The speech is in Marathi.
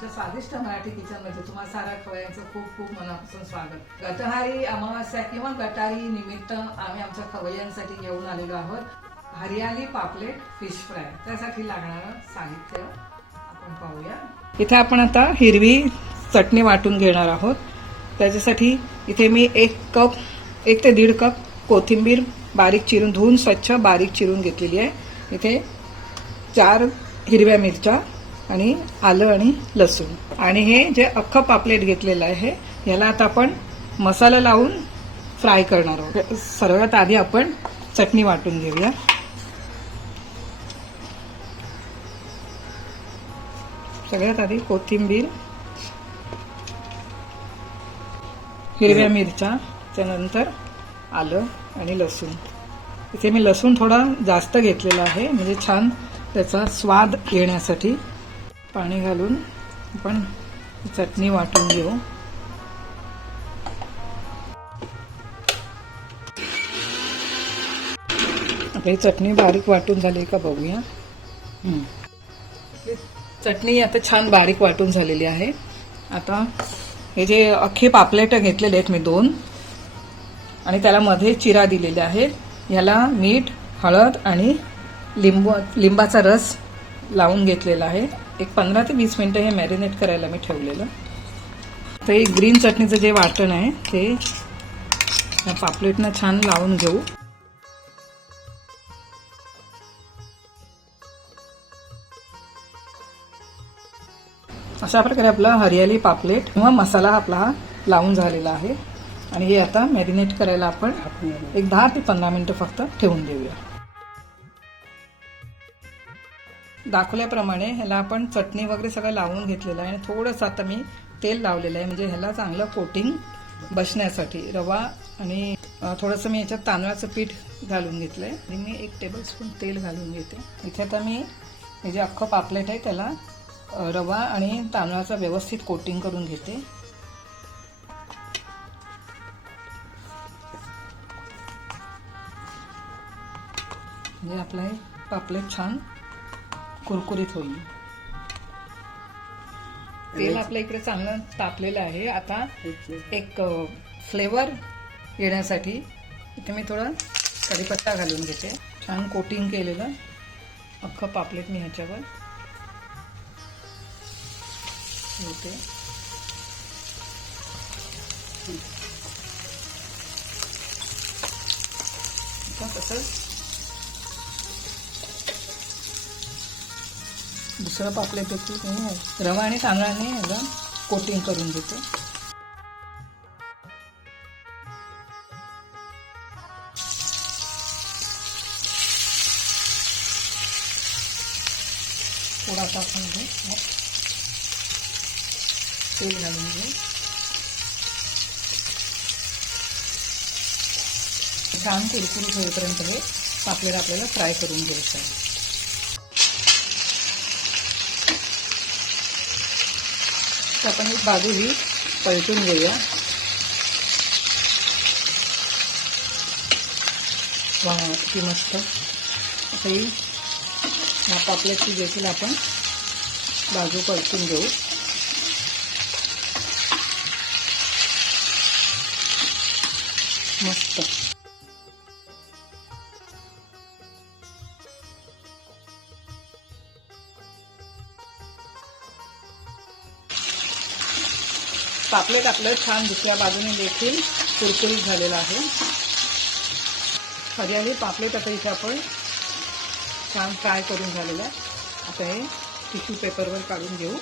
स्वादिष्ट मराठी किचनमध्ये तुम्हाला सारा खवयांचं खूप खूप मनापासून स्वागत. गटहारी अमावास्या किंवा गटारी निमित्त आम्ही आमच्या खवय्यांसाठी घेऊन आलेलो आहोत. हरियाली पापलेट फिश फ्राय. त्यासाठी लागणारं साहित्य आपण पाहूया. इथे आपण आता हिरवी चटणी वाटून घेणार आहोत. त्याच्यासाठी इथे मी एक कप एक ते दीड कप कोथिंबीर बारीक चिरून धुवून स्वच्छ बारीक चिरून घेतलेली आहे. इथे चार हिरव्या मिरच्या आणि आलं आणि लसूण. आणि हे जे अख्खं पापलेट घेतलेलं आहे ह्याला आता आपण मसाला लावून फ्राय करणार आहोत. सर्वात आधी आपण चटणी वाटून घेऊया. सगळ्यात आधी कोथिंबीर हिरव्या मिरच्या त्यानंतर आलं आणि लसूण. इथे मी लसूण थोडा जास्त घेतलेला आहे म्हणजे छान त्याचा स्वाद येण्यासाठी. पाणी घालून आपण चटणी वाटून घेऊ. आपली चटणी बारीक वाटून झाली का बघूया. चटणी आता छान बारीक वाटून झालेली आहे. आता हे जे अख्खे पापलेट घेतलेले आहेत मी दोन. आणि त्याला मध्ये चिरा दिलेले आहेत ह्याला मीठ हळद आणि लिंबू लिंबाचा रस लावून घेतलेला आहे. एक पंधरा ते वीस मिनिटं हे मॅरिनेट करायला मी ठेवलेलं. तर हे ग्रीन चटणीचं जे वाटण आहे ते या पापलेटनं छान लावून घेऊ. अशा प्रकारे आपला हरियाली पापलेट किंवा मसाला आपला हा लावून झालेला आहे. आणि हे आता मॅरिनेट करायला आपण एक दहा ते पंधरा मिनटं फक्त ठेवून देऊया. दाखवल्याप्रमाणे ह्याला आपण चटणी वगैरे सगळं लावून घेतलेलं आहे आणि थोडंसं आता मी तेल लावलेलं आहे. म्हणजे ह्याला चांगलं कोटिंग बसण्यासाठी रवा आणि थोडंसं मी याच्यात तांदळाचं पीठ घालून घेतलं आहे आणि मी एक टेबलस्पून तेल घालून घेते. इथे आता मी हे जे अख्खं पापलेट आहे त्याला रवा आणि तांदळाचं व्यवस्थित कोटिंग करून घेते. म्हणजे आपलं हे पापलेट छान कुरकुरीत होईल. तेल आपल्या इकडे चांगलं तापलेलं आहे. आता एक फ्लेवर येण्यासाठी इथे मी थोडा कढीपत्ता घालून घेते. छान कोटिंग केलेलं. अख्खं पापलेट मी ह्याच्यावर आता तसंच दुसरं पापलेट देखील मी रवा आणि तांदळाने याला कोटिंग करून देते. थोडासा आपण तेल घालून घेऊ. छान कुरकुरीत होईपर्यंत हे पापलेट आपल्याला फ्राय करून घ्यायचं आहे. तर आपण एक बाजू ही पलटून घेऊया. वा ती मस्त. आता ही पापलेटची देखील आपण बाजू पलटून घेऊ. मस्त. पापलेट आपलं छान दुसऱ्या बाजूने देखील कुरकुरीत झालेलं आहे. हरियाली पापलेट आता इथे आपण छान फ्राय करून झालेलं आहे. आता हे टिश्यू पेपरवर काढून घेऊ.